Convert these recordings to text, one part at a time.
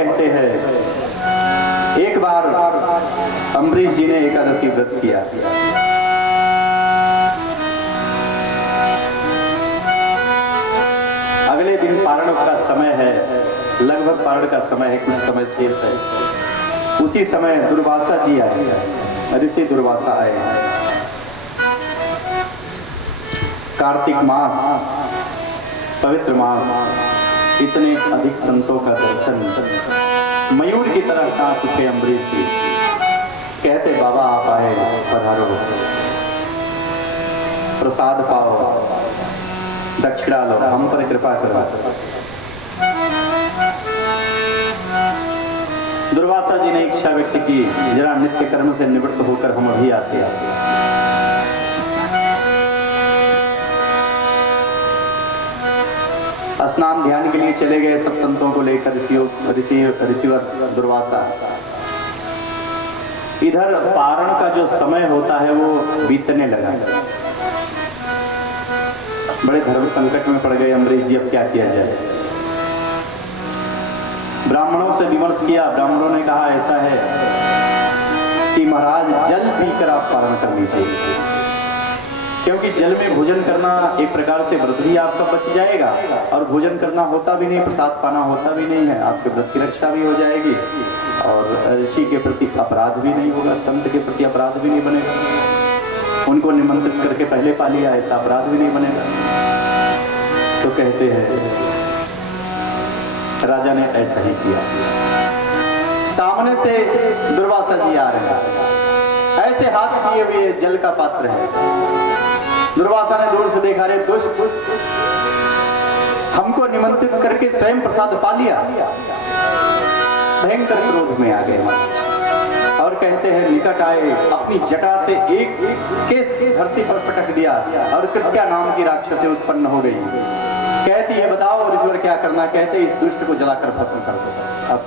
कहते हैं, एक बार अम्बरीश जी ने एकादशी व्रत किया। अगले दिन पारण का समय है, लगभग पारण का समय है, कुछ समय शेष है। उसी समय दुर्वासा जी आए, ऋषि दुर्वासा आए। कार्तिक मास, पवित्र मास, इतने अधिक संतों का दर्शन, मयूर की तरह कांप उठे अम्बरीश जी। कहते बाबा आप आए, पधारो, प्रसाद पाओ, दक्षिणा लो, हम पर कृपा करो। दुर्वासा जी ने इच्छा व्यक्त की, जरा नित्य कर्म से निवृत्त होकर हम अभी आते हैं। स्नान ध्यान के लिए चले गए सब संतों को लेकर ऋषिवर दुर्वासा। इधर पारण का जो समय होता है वो बीतने लगा। बड़े धर्म संकट में पड़ गए अम्बरीश जी, अब क्या किया जाए। ब्राह्मणों से विमर्श किया। ब्राह्मणों ने कहा ऐसा है कि महाराज जल पीकर आप पारण कर लीजिए, क्योंकि जल में भोजन करना एक प्रकार से व्रत भी आपका बच जाएगा, और भोजन करना होता भी नहीं, प्रसाद पाना होता भी नहीं है, आपके व्रत की रक्षा भी हो जाएगी, और ऋषि के प्रति अपराध भी नहीं होगा, संत के प्रति अपराध भी नहीं बनेगा। उनको निमंत्रित करके पहले पा लिया, ऐसा अपराध भी नहीं बनेगा। तो कहते हैं राजा ने ऐसा ही किया। सामने से दुर्वासा जी आ रहे हैं, ऐसे हाथ किए हुए जल का पात्र है। दुर्वासा ने दूर से देखा, रे दुष्ट, हमको निमंत्रित करके स्वयं प्रसाद पा लिया। भयंकर क्रोध में आ गए और कहते हैं निकट आए, अपनी जटा से एक केस धरती पर पटक दिया और कृत्या नाम की राक्षसी उत्पन्न हो गई। कहती है बताओ ऋषिवर क्या करना। कहते इस दुष्ट को जलाकर भस्म कर दो। अब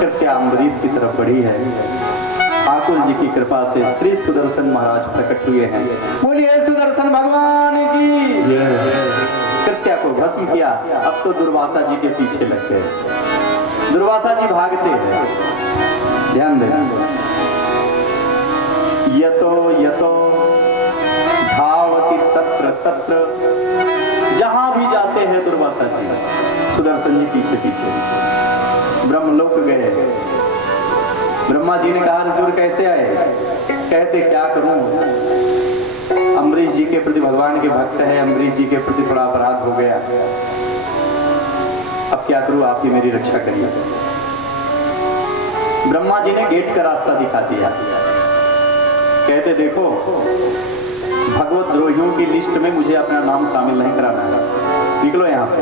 कृत्या अम्बरीश की तरफ बढ़ी है। ठाकुर जी की कृपा से श्री सुदर्शन महाराज प्रकट हुए हैं। बोलिए सुदर्शन भगवान की। कृत्या को भस्म किया। अब तो दुर्वासा जी के पीछे लग गए। दुर्वासा जी भागते हैं, ध्यान देना, यतो यतो धावति तत्र तत्र, जहां भी जाते हैं दुर्वासा जी, सुदर्शन जी पीछे पीछे। ब्रह्मलोक गए। ब्रह्मा जी ने कहा ऋषिवर कैसे आए। कहते क्या करूं, अम्बरीश जी के प्रति, भगवान के भक्त है, अम्बरीश जी के प्रति थोड़ा अपराध हो गया, अब क्या करूं, आप ही मेरी रक्षा करिए। ब्रह्मा जी ने गेट का रास्ता दिखा दिया। कहते देखो भगवत द्रोहियों की लिस्ट में मुझे अपना नाम शामिल नहीं कराना है, निकलो यहां से।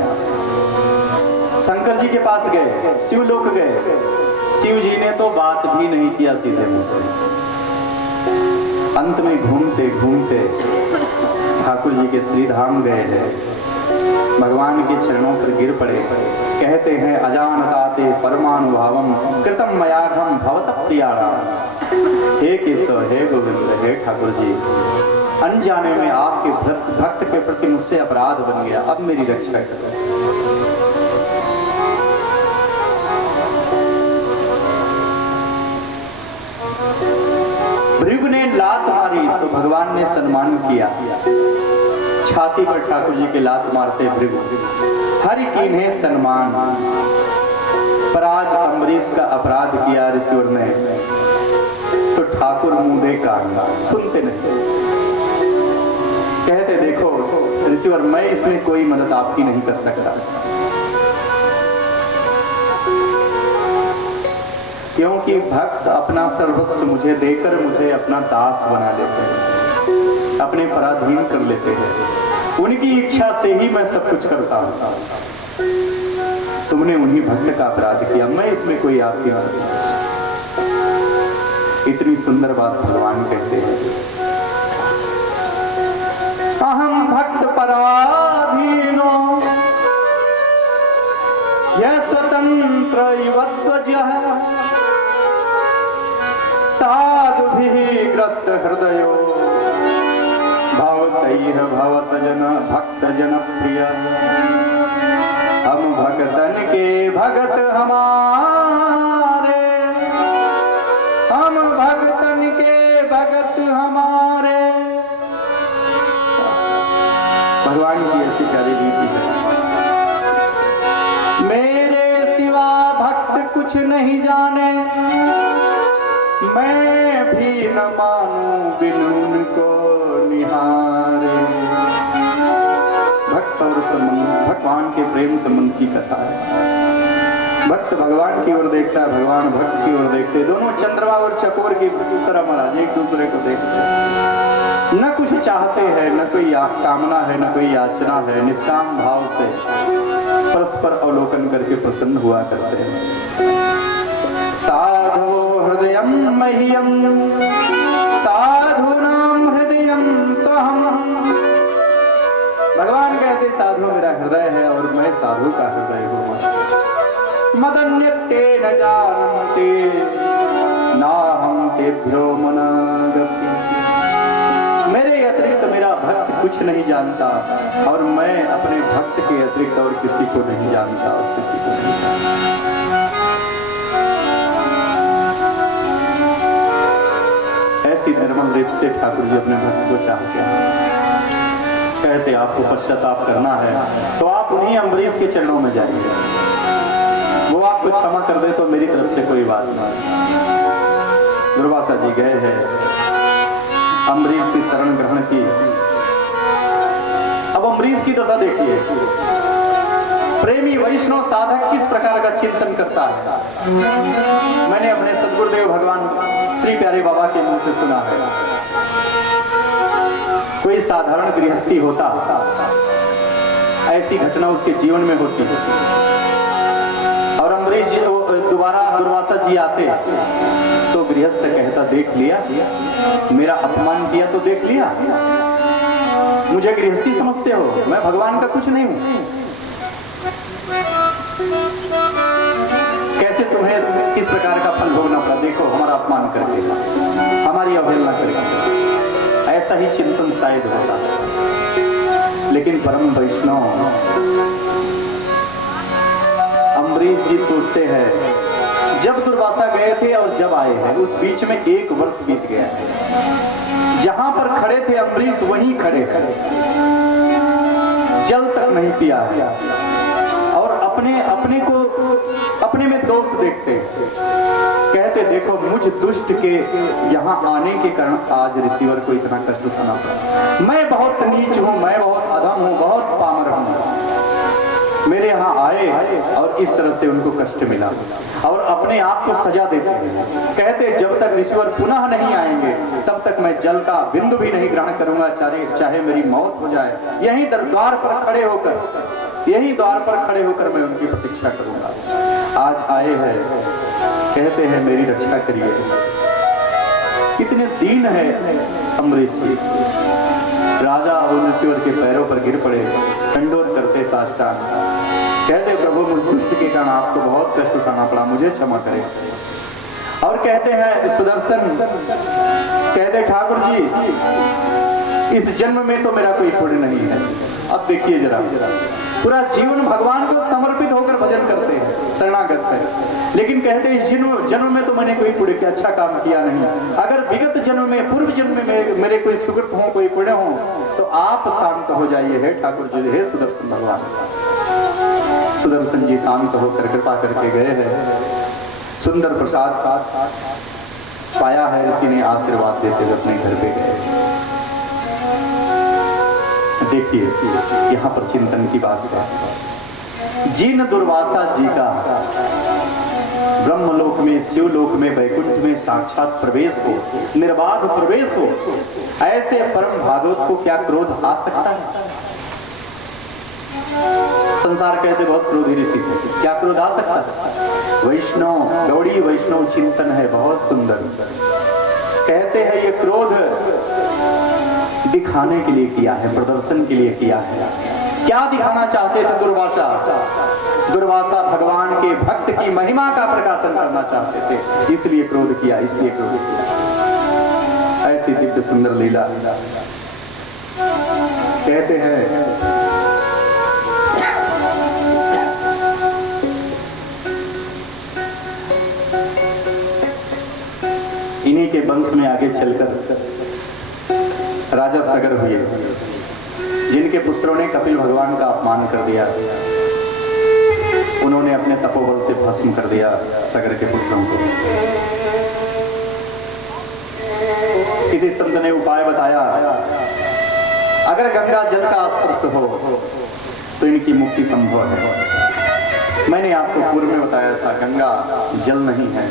शंकर जी के पास गए, शिवलोक गए। शिव जी ने तो बात भी नहीं किया सीधे मुंह से। अंत में घूमते घूमते ठाकुर जी के श्रीधाम गए हैं, भगवान के चरणों पर गिर पड़े। कहते हैं अजानताते परमानुभावम कृतम मयाघम भवत प्रियाणाम। हे केशव, हे गोविंद, हे ठाकुर जी, अनजाने में आपके भक्त के प्रति मुझसे अपराध बन गया, अब मेरी रक्षा करो। भृगु ने लात मारी तो भगवान ने सम्मान किया। छाती पर ठाकुर जी के लात मारते भृगु, हरि कीन्हे सम्मान। पर आज अम्बरीश का अपराध किया ऋषिवर ने, तो ठाकुर मुंह कान सुनते नहीं। कहते देखो ऋषिवर, मैं इसमें कोई मदद आपकी नहीं कर सकता, क्योंकि भक्त अपना सर्वस्व मुझे देकर मुझे अपना दास बना लेते हैं, अपने पराधीन कर लेते हैं। उनकी इच्छा से ही मैं सब कुछ करता हूं। तुमने उन्हीं भक्त का अपराध किया, मैं इसमें कोई आपकी मदद नहीं। इतनी सुंदर बात भगवान कहते हैं, अहम भक्त पराधीनो यह स्वतंत्र युवत्वजः साधुभिः ग्रस्त हृदयो भवतैः भवत जन भक्त जन प्रिय। भगतन के भगत हमारे, हम भगतन के भगत हमारे। भगवान की ऐसी प्यारी रीति है, मेरे सिवा भक्त कुछ नहीं जाने, मैं भी न मानूं बिन उनको निहारे। भक्त और संबंध, भगवान के प्रेम संबंध की कथा है। भक्त भगवान की ओर देखता है, भगवान भक्त की ओर देखते, दोनों चंद्रमा और चकोर की तरह महाराज एक दूसरे को देखते हैं। न कुछ चाहते हैं, न कोई कामना है, न कोई याचना है, निष्काम भाव से परस्पर अवलोकन करके प्रसन्न हुआ करते हैं। साधो हृदयं मह्यं साधूनां हृदयं तहम्। भगवान कहते साधु मेरा हृदय है और मैं साधु का हृदय हूँ। मदन्यते न जानते नाहं तेभ्यो मनागपि। मेरे अतिरिक्त मेरा भक्त कुछ नहीं जानता और मैं अपने भक्त के अतिरिक्त और किसी को नहीं जानता और किसी को नहीं जानता। ऐसी निर्मल रीत से ठाकुर जी अपने भक्त को चाहते हैं। कहते आपको पश्चाताप करना है तो आप उन्हीं अम्बरीश के चरणों में जाइए, वो आपको क्षमा कर दे तो मेरी तरफ से कोई बात नहीं। दुर्वासा जी गए हैं, अम्बरीश की शरण ग्रहण की। अब अम्बरीश की दशा देखिए, प्रेमी वैष्णव साधक किस प्रकार का चिंतन करता है। मैंने अपने सद्गुरुदेव भगवान श्री प्यारे बाबा के मुंह से सुना है, कोई साधारण गृहस्थी होता, ऐसी घटना उसके जीवन में होती और अम्बरीश जी दोबारा दुर्वासा जी आते तो गृहस्थ कहता देख लिया, मेरा अपमान किया तो देख लिया, मुझे गृहस्थी समझते हो, मैं भगवान का कुछ नहीं हूं। कैसे तुम्हें किस प्रकार का फल भोगना पड़ा, देखो हमारा अपमान करके, हमारी अवहेलना करके। ऐसा ही चिंतन शायद होता, लेकिन परम वैष्णव अम्बरीश जी सोचते हैं जब दुर्वासा गए थे और जब आए हैं उस बीच में 1 वर्ष बीत गया है। जहां पर खड़े थे अम्बरीश वहीं खड़े खड़े, जल तक नहीं पिया है और अपने को अपने में दोष देखते, कहते देखो मुझ दुष्ट के यहाँ आने के कारण आज रिसीवर को इतना कष्ट उठाना पड़ा। मैं बहुत नीच हूँ, मैं बहुत अधम हूँ, बहुत पामर हूँ, मेरे यहाँ आए और इस तरह से उनको कष्ट मिला और अपने आप को सजा देते हैं। कहते जब तक रिसीवर पुनः नहीं आएंगे तब तक मैं जल का बिंदु भी नहीं ग्रहण करूंगा, चाहे मेरी मौत हो जाए। यही द्वार पर खड़े होकर मैं उनकी प्रतीक्षा करूंगा। आज आए हैं, कहते हैं मेरी रक्षा करिए। कितने दीन है अम्बरीश जी। राजा और ऋषिवर के पैरों पर गिर पड़े, दंडोत करते साष्टांग, कहते प्रभु मुझ दुष्ट के कारण आपको बहुत कष्ट उठाना पड़ा, मुझे क्षमा करें। और कहते हैं सुदर्शन, कहते ठाकुर जी इस जन्म में तो मेरा कोई पुण्य नहीं है। अब देखिए जरा, पूरा जीवन भगवान को समर्पित होकर भजन करते हैं, शरणागत है, लेकिन कहते हैं इस जन्म में तो मैंने कोई पुण्य किया, अच्छा काम किया नहीं। अगर विगत जन्म में, पूर्व जन्म में मेरे कोई सुकृत हो, कोई पुण्य हो तो आप शांत हो जाइए। हे ठाकुर जी, हे सुदर्शन भगवान। सुदर्शन जी शांत होकर कृपा करके गए हैं, सुंदर प्रसाद पाया है, ऋषि ने आशीर्वाद देते हुए अपने घर पे गए। देखिए यहाँ पर चिंतन की बात है। जिन दुर्वासा जी का ब्रह्मलोक में, शिवलोक में, वैकुंठ में साक्षात प्रवेश हो, निर्बाध प्रवेश हो, ऐसे परम भागवत को क्या क्रोध आ सकता है? संसार कहते बहुत क्रोधी ऋषि थे, क्या क्रोध आ सकता है? वैष्णव, गौड़ी वैष्णव चिंतन है बहुत सुंदर। कहते हैं ये क्रोध दिखाने के लिए किया है, प्रदर्शन के लिए किया है। क्या दिखाना चाहते थे दुर्वासा? दुर्वासा भगवान के भक्त की महिमा का प्रकाशन करना चाहते थे, इसलिए क्रोध किया, इसलिए क्रोध किया। ऐसी दिव्य सुंदर लीला। कहते हैं वंश में आगे चलकर राजा सगर हुए, जिनके पुत्रों ने कपिल भगवान का अपमान कर दिया। उन्होंने अपने तपोबल से भस्म कर दिया सगर के पुत्रों को। किसी संत ने उपाय बताया, अगर गंगा जल का स्पर्श हो तो इनकी मुक्ति संभव है। मैंने आपको पूर्व में बताया था, गंगा जल नहीं है,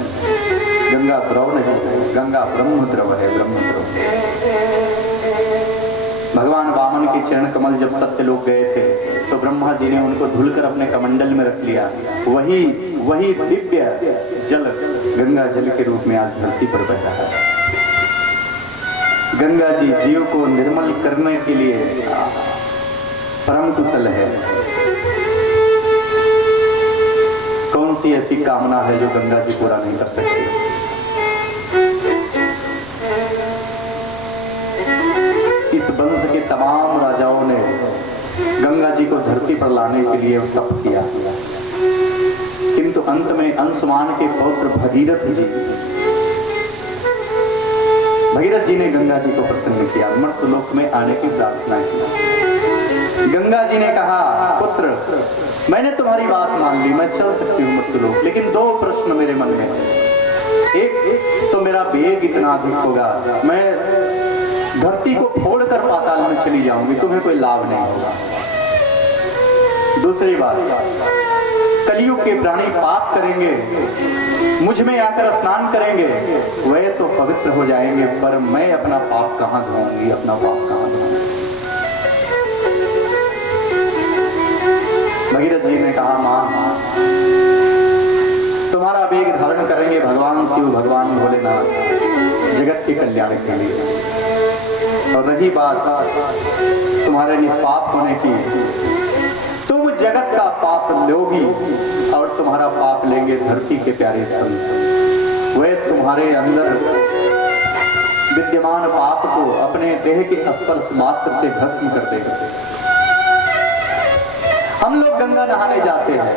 गंगा द्रव नहीं है, गंगा ब्रह्म द्रव है, ब्रह्म द्रव। भगवान वामन के चरण कमल जब सत्यलोक गए थे तो ब्रह्मा जी ने उनको धुलकर अपने कमंडल में रख लिया। वही दिव्य जल गंगा जल के रूप में आज धरती पर बह रहा है। गंगा जी जीव को निर्मल करने के लिए परम कुशल है। कौन सी ऐसी कामना है जो गंगा जी पूरा नहीं कर सकती? इस वंश के तमाम राजाओं ने गंगा जी को धरती पर लाने के लिए तप किया, किंतु अंत में अंशुमान के पौत्र भगीरथ जी ने गंगा जी को प्रसन्न किया, मर्त्यलोक में आने की प्रार्थना की। गंगा जी ने कहा, पुत्र मैंने तुम्हारी बात मान ली, मैं चल सकती हूँ मर्त्यलोक, लेकिन दो प्रश्न मेरे मन में है। एक तो मेरा वेग इतना अधिक होगा, मैं धरती को फोड़कर पाताल में चली जाऊंगी, तुम्हें कोई लाभ नहीं होगा। दूसरी बात, कलयुग के प्राणी पाप करेंगे, मुझ में आकर स्नान करेंगे, वे तो पवित्र हो जाएंगे, पर मैं अपना पाप कहां धोऊंगी, अपना पाप कहां धोऊंगी? भगीरथ जी ने कहा, मां तुम्हारा वेग धारण करेंगे भगवान शिव, भगवान भोलेनाथ, जगत के कल्याण के लिए। और रही बात तुम्हारे निष्पाप होने की, तुम जगत का पाप लोगी और तुम्हारा पाप लेंगे धरती के प्यारे संत। वे तुम्हारे अंदर विद्यमान पाप को अपने देह के स्पर्श मात्र से भस्म कर देगा। हम लोग गंगा नहाने जाते हैं,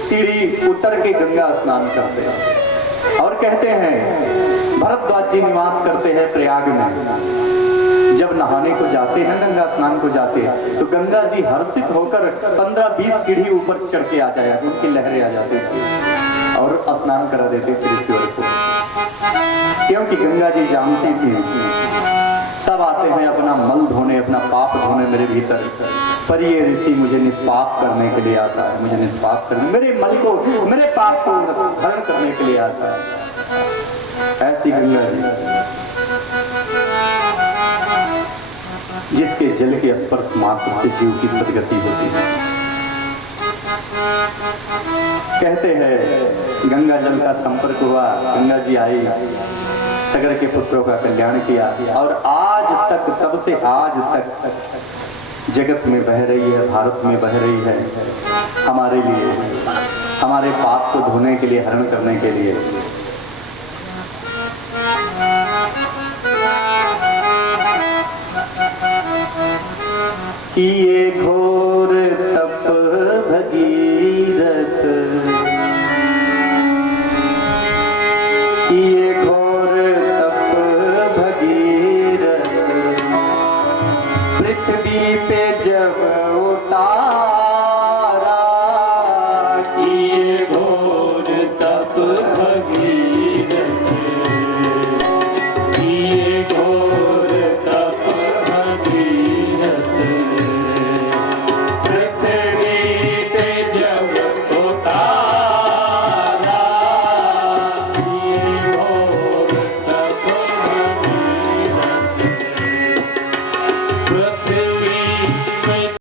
सीढ़ी उतर के गंगा स्नान करते हैं और कहते हैं भरद्वाज जी निवास करते हैं प्रयाग में। जब नहाने को जाते हैं, गंगा स्नान को जाते हैं, तो गंगा जी हर्षित होकर 15-20 सीढ़ी ऊपर चढ़ के आ जाया, उनकी लहरें आ जाती थी और स्नान करा देते थे ऋषियों को। क्योंकि गंगा जी जानती थी सब आते हैं अपना मल धोने, अपना पाप धोने मेरे भीतर, पर ये ऋषि मुझे निष्पाप करने के लिए आता है, मुझे निष्पाप करने, मेरे मल को, मेरे पाप को हरण करने के लिए आता है। ऐसी गंगा जी जिसके जल के स्पर्श मात्र से जीव की सदगति होती है। कहते हैं गंगा जल का संपर्क हुआ, गंगा जी आई, सगर के पुत्रों का कल्याण किया और आज तक, तब से आज तक जगत में बह रही है, भारत में बह रही है हमारे लिए, हमारे पाप को धोने के लिए, हरण करने के लिए। कि ये घोर